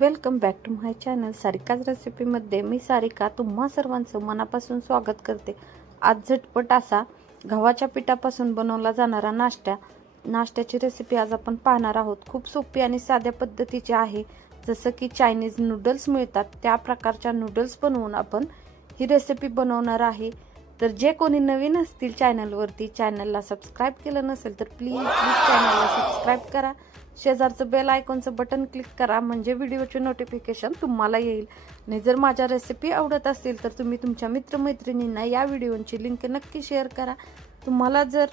Welcome back to my channel सारिकाच रेसिपीमध्ये मी सारिका तुम्हा सर्वांचं मनापासून स्वागत करते. आज झटपट असा गव्हाच्या पिठापासून बनवला जाणारा नाश्त्या नाश्त्याची रेसिपी आज आपण पाहणार आहोत. खूप सोपी आणि साध्या पद्धतीची आहे. जसं की चायनीज नूडल्स मिळतात त्या प्रकारच्या नूडल्स बनवून आपण ही रेसिपी बनवणार आहे. तर जे कोणी नवीन असतील चॅनलवरती चॅनलला सबस्क्राईब केलं नसेल तर प्लीज प्लीज चॅनलला सबस्क्राईब करा. शेजारचं बेल आयकॉनचं बटन क्लिक करा म्हणजे व्हिडिओचे नोटिफिकेशन तुम्हाला येईल. आणि जर माझ्या रेसिपी आवडत असतील तर तुम्ही तुमच्या मित्रमैत्रिणींना या व्हिडिओची लिंक नक्की शेअर करा. तुम्हाला जर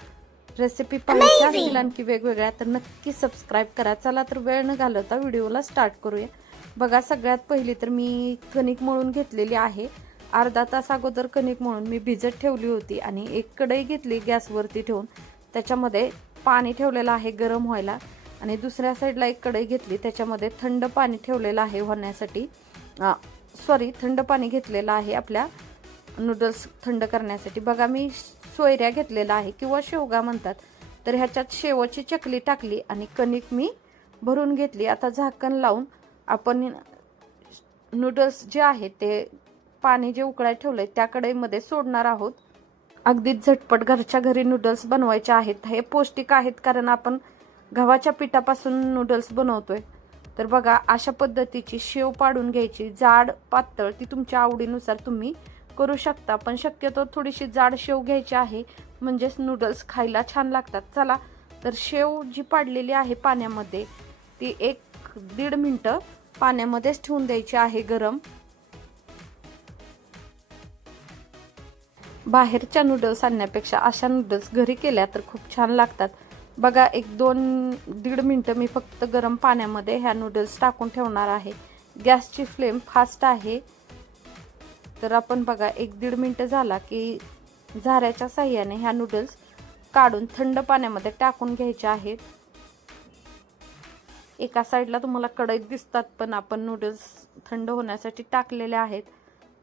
रेसिपी पाहायची असतील आणखी वेगवेगळ्या तर नक्की सबस्क्राईब करा. चला तर वेळ न घालवता व्हिडिओला स्टार्ट करूया. बघा सगळ्यात पहिली तर मी कणिक मळून घेतलेली आहे. अर्धा तास अगोदर कणिक मळून मी भिजत ठेवली होती आणि एक कढई घेतली गॅसवरती ठेवून. त्याच्यामध्ये पाणी ठेवलेलं आहे गरम व्हायला. आणि दुसऱ्या साईडला एक कढई घेतली. त्याच्यामध्ये थंड पाणी ठेवलेलं आहे होण्यासाठी. सॉरी थंड पाणी घेतलेलं आहे आपल्या नूडल्स थंड करण्यासाठी. बघा मी सोयऱ्या घेतलेला आहे किंवा शेवगा म्हणतात तर ह्याच्यात शेवची चकली टाकली आणि कणिक मी भरून घेतली. आता झाकण लावून आपण नूडल्स जे आहेत ते पाणी जे उकळायला ठेवलंय त्या कढईमध्ये सोडणार आहोत. अगदीच झटपट घरच्या घरी नूडल्स बनवायचे आहेत. हे पौष्टिक आहेत कारण आपण गव्हाच्या पिठापासून नूडल्स बनवतोय. तर बघा अशा पद्धतीची शेव पाडून घ्यायची. जाड पातळ ती तुमच्या आवडीनुसार तुम्ही करू शकता. पण शक्यतो थोडीशी जाड शेव घ्यायची आहे. म्हणजेच नूडल्स खायला छान लागतात. चला तर शेव जी पाडलेली आहे पाण्यामध्ये ती एक दीड मिनटं पाण्यामध्येच ठेवून द्यायची आहे गरम. बाहेरच्या नूडल्स आणण्यापेक्षा अशा नूडल्स घरी केल्या तर खूप छान लागतात. बघा एक दोन दीड मिनटं मी फक्त गरम पाण्यामध्ये ह्या नूडल्स टाकून ठेवणार आहे. गॅसची फ्लेम फास्ट आहे. तर आपण बघा एक दीड मिनटं झाला की झाऱ्याच्या साह्याने ह्या नूडल्स काढून थंड पाण्यामध्ये टाकून घ्यायच्या आहेत. एका साईडला तुम्हाला कढईत दिसतात पण आपण नूडल्स थंड होण्यासाठी टाकलेले आहेत.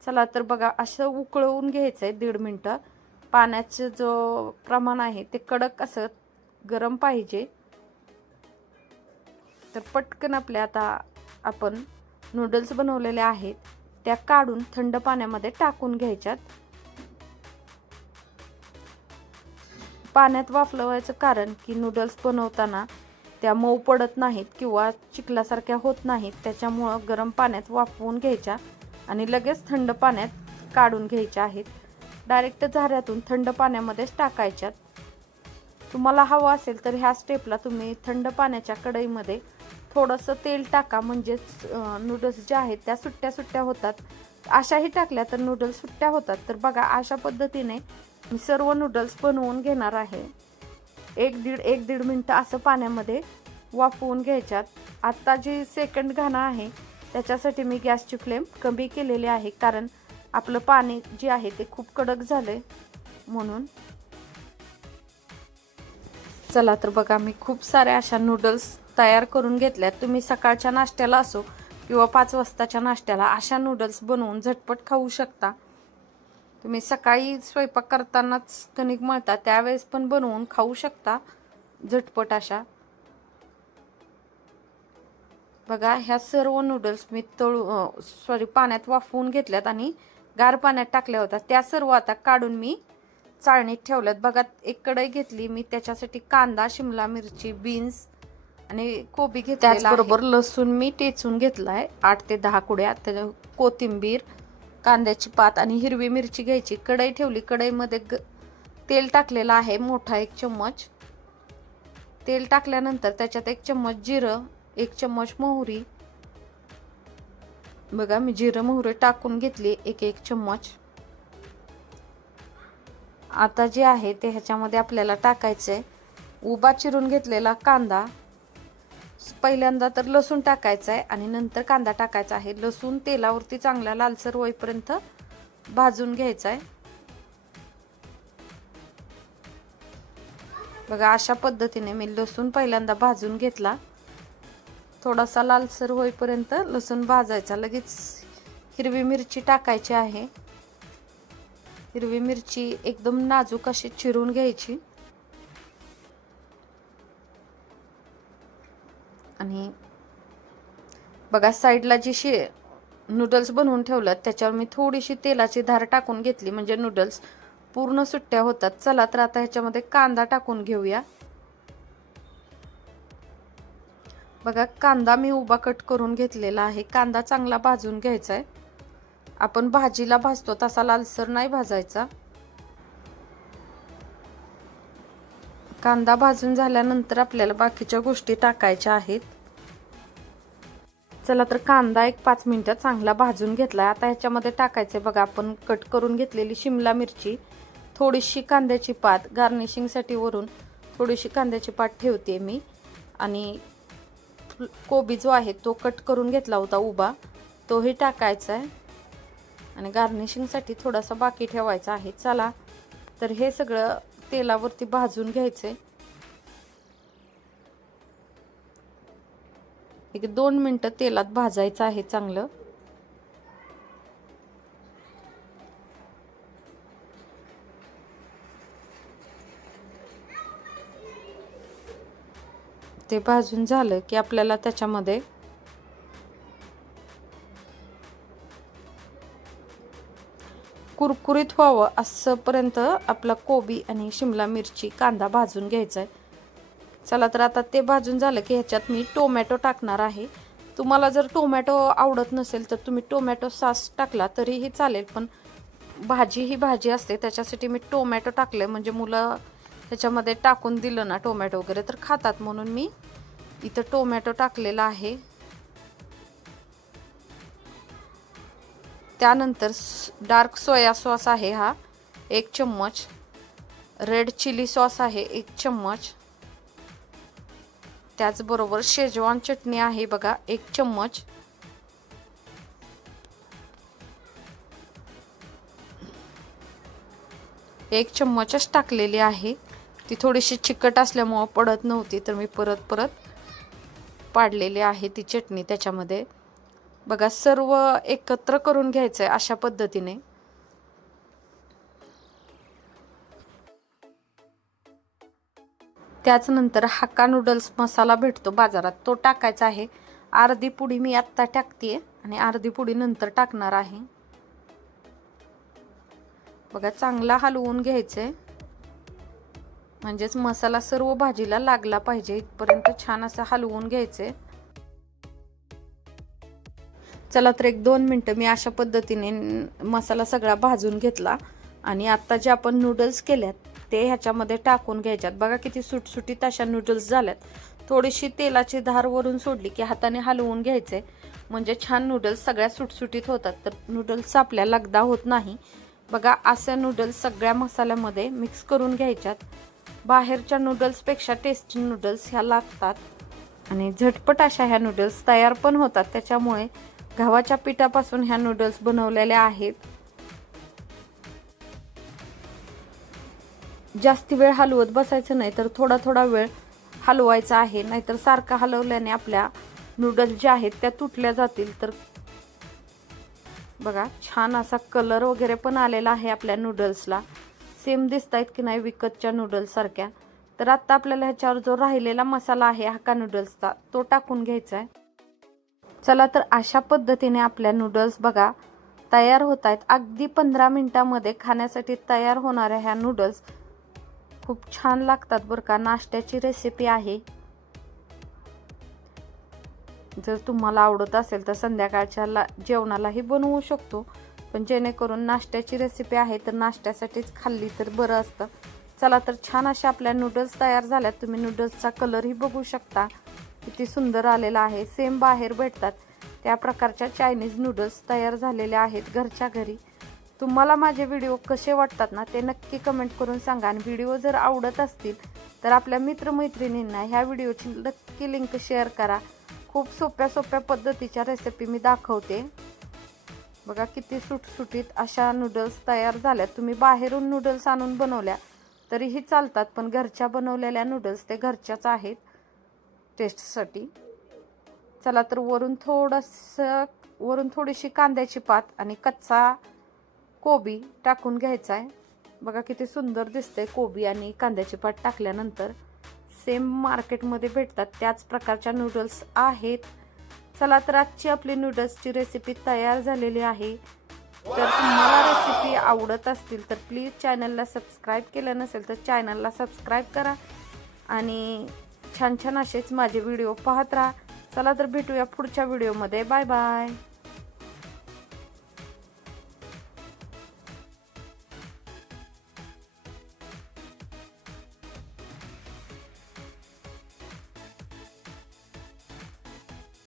चला तर बघा असं उकळवून घ्यायचं आहे दीड मिनटं. पाण्याचं जो प्रमाण आहे ते कडक असं गरम पाहिजे. तर पटकन आपल्या आता आपण नूडल्स बनवलेले आहेत त्या काढून थंड पाण्यामध्ये टाकून घ्यायच्यात. पाण्यात वाफलवायचं कारण की नूडल्स बनवताना त्या मऊ पडत नाहीत किंवा चिखलासारख्या होत नाहीत त्याच्यामुळं गरम पाण्यात वाफवून घ्यायच्या आणि लगेच थंड पाण्यात काढून घ्यायच्या आहेत. डायरेक्ट झाऱ्यातून थंड पाण्यामध्येच टाकायच्यात. तुम्हाला हवं असेल तर ह्या स्टेपला तुम्ही थंड पाण्याच्या कढईमध्ये थोडंसं तेल टाका. म्हणजेच नूडल्स ज्या आहेत त्या सुट्ट्या सुट्ट्या होतात. अशाही टाकल्या तर नूडल्स सुट्ट्या होतात. तर बघा अशा पद्धतीने मी सर्व नूडल्स बनवून घेणार आहे. एक दीड एक दीड मिनटं असं पाण्यामध्ये वाफवून घ्यायच्यात. आत्ता जी सेकंड घाणं आहे त्याच्यासाठी मी गॅसची फ्लेम कमी केलेली आहे. कारण आपलं पाणी जे आहे ते खूप कडक झालं आहे म्हणून चला तर बघा मी खूप साऱ्या अशा नूडल्स तयार करून घेतल्यात. तुम्ही सकाळच्या नाश्त्याला असो किंवा पाच वाजताच्या नाश्त्याला अशा नूडल्स बनवून झटपट खाऊ शकता. तुम्ही सकाळी स्वयंपाक करतानाच कणिक मळता त्यावेळेस पण बनवून खाऊ शकता. झटपट अशा. बघा ह्या सर्व नूडल्स मी तळू सॉरी पाण्यात वाफवून घेतल्यात आणि गार पाण्यात टाकल्या होत्या. त्या सर्व आता काढून मी चाळणीत ठेवल्यात. बघा एक कढई घेतली मी त्याच्यासाठी कांदा शिमला मिरची बीन्स आणि कोबी घेतला त्याचबरोबर लसूण मी टेचून घेतलाय आठ ते दहा कुड्या. त्याच्या कोथिंबीर कांद्याची पात आणि हिरवी मिरची घ्यायची. कढई ठेवली कढईमध्ये ग तेल टाकलेलं आहे मोठा एक चम्मच. तेल टाकल्यानंतर त्याच्यात एक चम्मच जिरं एक चम्मच मोहरी. बघा मी जिरं मोहरी टाकून घेतली एक एक चम्मच. आता जे आहे ते ह्याच्यामध्ये आपल्याला टाकायचं आहे उभा चिरून घेतलेला कांदा. पहिल्यांदा तर लसूण टाकायचा आहे आणि नंतर कांदा टाकायचा आहे. लसूण तेलावरती चांगला लालसर होईपर्यंत भाजून घ्यायचा आहे बघा अशा पद्धतीने मी लसूण पहिल्यांदा भाजून घेतला. थोडासा लालसर होईपर्यंत लसूण भाजायचा. लगेच हिरवी मिरची टाकायची आहे. हिरवी मिरची एकदम नाजूक अशी चिरून घ्यायची. आणि बघा साईडला जी शे नूडल्स बनवून ठेवलं त्याच्यावर मी थोडीशी तेलाची धार टाकून घेतली. म्हणजे नूडल्स पूर्ण सुट्ट्या होतात. चला तर आता ह्याच्यामध्ये कांदा टाकून घेऊया. बघा कांदा मी उभा कट करून घेतलेला आहे. कांदा चांगला भाजून घ्यायचा आहे आपण भाजीला भाजतो तसा लालसर नाही भाजायचा. कांदा भाजून झाल्यानंतर आपल्याला बाकीच्या गोष्टी टाकायच्या आहेत. चला तर कांदा एक पाच मिनिटं चांगला भाजून घेतला आता ह्याच्यामध्ये टाकायचं बघा आपण कट करून घेतलेली शिमला मिरची. थोडीशी कांद्याची पात गार्निशिंगसाठी वरून थोडीशी कांद्याची पात ठेवते मी. आणि कोबी जो आहे तो कट करून घेतला होता उभा तोही टाकायचा आहे आणि गार्निशिंगसाठी थोडासा बाकी ठेवायचा आहे. चला तर हे सगळं तेलावरती भाजून घ्यायचंय. एक दोन मिनटं तेलात भाजायचं आहे चांगलं. ते भाजून झालं की आपल्याला त्याच्यामध्ये कुरकुरीत व्हावं असंपर्यंत आपला कोबी आणि शिमला मिरची कांदा भाजून घ्यायचा आहे चला तर आता ते भाजून झालं की ह्याच्यात मी टोमॅटो टाकणार आहे. तुम्हाला जर टोमॅटो आवडत नसेल तर तुम्ही टोमॅटो सॉस टाकला तरीही चालेल पण भाजी ही भाजी असते त्याच्यासाठी मी टोमॅटो टाकले म्हणजे मुलं ह्याच्यामध्ये टाकून दिलं ना टोमॅटो वगैरे तर खातात म्हणून मी इथं टोमॅटो टाकलेला आहे. त्यानंतर डार्क सोया सॉस आहे हा. एक चम्मच. रेड चिली सॉस आहे एक चम्मच. त्याचबरोबर शेजवान चटणी आहे बघा एक चम्मच. एक चम्मचच टाकलेली आहे. ती थोडीशी चिकट असल्यामुळं पडत नव्हती तर मी परत परत पाडलेली आहे ती चटणी त्याच्यामध्ये. बघा सर्व एकत्र करून घ्यायचं आहे अशा पद्धतीने. त्याचनंतर हक्का नूडल्स मसाला भेटतो बाजारात. तो टाकायचा आहे. अर्धी पुडी मी आत्ता टाकते आणि अर्धी पुडी नंतर टाकणार आहे. बघा चांगला हलवून घ्यायचंय. म्हणजेच मसाला सर्व भाजीला लागला पाहिजे. इथपर्यंत छान असं हलवून घ्यायचंय. चला तर एक दोन मिनटं मी अशा पद्धतीने मसाला सगळा भाजून घेतला. आणि आत्ता जे आपण नूडल्स केल्यात ते ह्याच्यामध्ये टाकून घ्यायच्यात. बघा किती सुटसुटीत अशा नूडल्स झाल्यात. थोडीशी तेलाची धार वरून सोडली की हाताने हलवून घ्यायचे. म्हणजे छान नूडल्स सगळ्या सुटसुटीत होतात. तर नूडल्स आपल्या लगदा होत नाही. बघा अशा नूडल्स सगळ्या मसाल्यामध्ये मिक्स करून घ्यायच्यात. बाहेरच्या नूडल्सपेक्षा टेस्टी नूडल्स ह्या लागतात. आणि झटपट अशा ह्या नूडल्स तयार पण होतात. त्याच्यामुळे गव्हाच्या पिठापासून ह्या नूडल्स बनवलेल्या आहेत. जास्ती वेळ हलवत बसायचं नाही तर थोडा थोडा वेळ हलवायचा आहे. नाहीतर सारखं हलवल्याने आपल्या नूडल्स ज्या आहेत त्या तुटल्या जातील. तर बघा छान असा कलर वगैरे पण आलेला आहे आपल्या नूडल्सला सेम दिसत आहेत की नाही विकतच्या नूडल्स सारख्या. तर आत्ता आपल्याला ह्याच्यावर जो राहिलेला मसाला आहे हक्का नूडल्सचा तो टाकून घ्यायचा आहे. चला तर अशा पद्धतीने आपल्या नूडल्स बघा तयार होत आहेत अगदी पंधरा मिनटामध्ये खाण्यासाठी तयार होणाऱ्या ह्या नूडल्स खूप छान लागतात बरं का. नाश्त्याची रेसिपी आहे. जर तुम्हाला आवडत असेल तर संध्याकाळच्या ला जेवणालाही बनवू शकतो. पण जेणेकरून नाश्त्याची रेसिपी आहे तर नाश्त्यासाठीच खाल्ली तर बरं असतं. चला तर छान अशा आपल्या नूडल्स तयार झाल्यात. तुम्ही नूडल्सचा कलरही बघू शकता. किती सुंदर आलेला आहे. सेम बाहेर भेटतात. त्या प्रकारच्या चायनीज नूडल्स तयार झालेल्या आहेत घरच्या घरी. तुम्हाला माझे व्हिडिओ कसे वाटतात ना ते नक्की कमेंट करून सांगा. आणि व्हिडिओ जर आवडत असतील तर आपल्या मित्रमैत्रिणींना ह्या व्हिडिओची नक्की लिंक शेअर करा. खूप सोप्या सोप्या पद्धतीच्या रेसिपी मी दाखवते. बघा किती सुटसुटीत अशा नूडल्स तयार झाल्या. तुम्ही बाहेरून नूडल्स आणून बनवल्या तरीही चालतात. पण घरच्या बनवलेल्या नूडल्स ते घरच्याच आहेत. टेस्टसाठी. चला तर वरून थोडंसं वरून थोडीशी कांद्याची पात आणि कच्चा कोबी टाकून घ्यायचा आहे बघा किती सुंदर दिसतंय कोबी आणि कांद्याची पात टाकल्यानंतर. सेम मार्केटमध्ये भेटतात त्याच प्रकारच्या नूडल्स आहेत. चला तर आजची आपली नूडल्सची रेसिपी तयार झालेली आहे. तर तुम्हाला रेसिपी आवडत असतील तर प्लीज चॅनलला सबस्क्राईब केलं नसेल तर चॅनलला सबस्क्राईब करा. आणि छान छान असेच माझे व्हिडिओ पाहत राहा. चला तर भेटूया पुढच्या व्हिडिओमध्ये बाय बाय